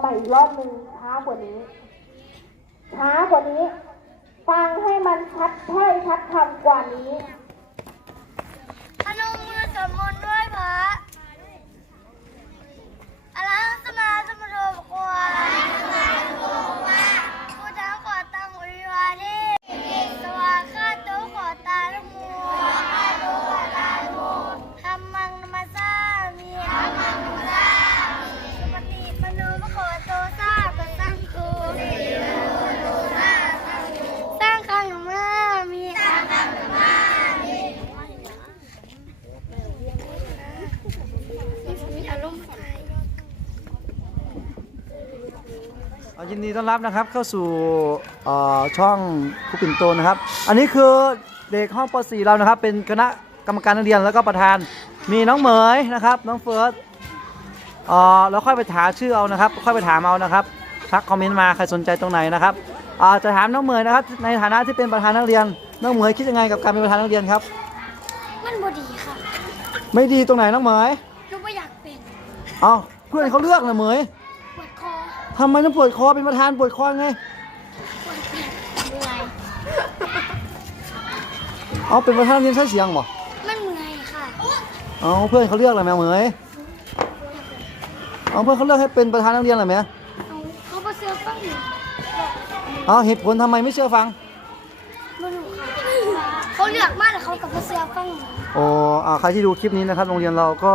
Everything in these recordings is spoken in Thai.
ใหม่อีกรอบหนึ่งช้ากว่านี้ ช้ากว่านี้ ฟังให้มันชัดถ้อยชัดคำกว่านี้ ยินดีต้อนรับนะครับเข้าสู่เอ่อช่องครูปิ่นโตนะครับ อันนี้คือเด็กห้องป .4 เรานะครับ เป็นคณะกรรมการนักเรียนแล้วก็ประธานมีน้องเหมยนะครับ น้องเฟิร์สเอ่อแล้วค่อยไปถามชื่อเอานะครับ ค่อยไปถามเอานะครับทักคอมเมนต์มาใครสนใจตรงไหนนะครับอ่าจะถามน้องเหมยนะครับ ในฐานะที่เป็นประธานนักเรียนน้องเหมยคิดยังไงกับการเป็นประธานนักเรียนครับ มันบ่ดีค่ะ ไม่ดีตรงไหนน้องเหมยหนูไม่อยากเป็นเอ้าเพื่อนเขาเลือกนะเหมยปวดคอ ทำไมต้องปวดคอเป็นประธานปวดคอไงปวดแขนเมื่อย เอาเป็นประธานนักเรียนใช้เสียงบ่มันเมื่อยค่ะ เอาเพื่อนเขาเลือกอะไรแม่เหมยเอาเพื่อนเขาเลือกให้เป็นประธานนักเรียนเหรอแม่เอาเขาไปเสื้อฟังหนูเอาเหตุผลทำไมไม่เชื่อฟังบ่หนูค่ะเขาเลือกมากแต่เขากับไปเสื้อฟังหนูโอ้อ่าใครที่ดูคลิปนี้นะครับ โรงเรียนเราก็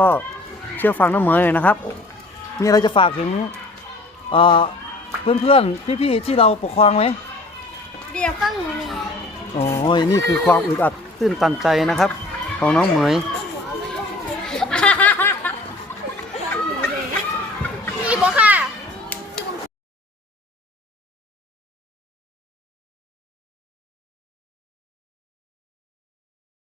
เชื่อฟังน้องเหมยหน่อยนะครับ มีอะไรจะฝากถึง เอ่อเพื่อนๆพี่ๆที่เราปกครองไหมเดี๋ยวฟังหนูนี่โอ้ยนี่คือความอึดอัดตื้นตันใจนะครับ ของน้องเหมยห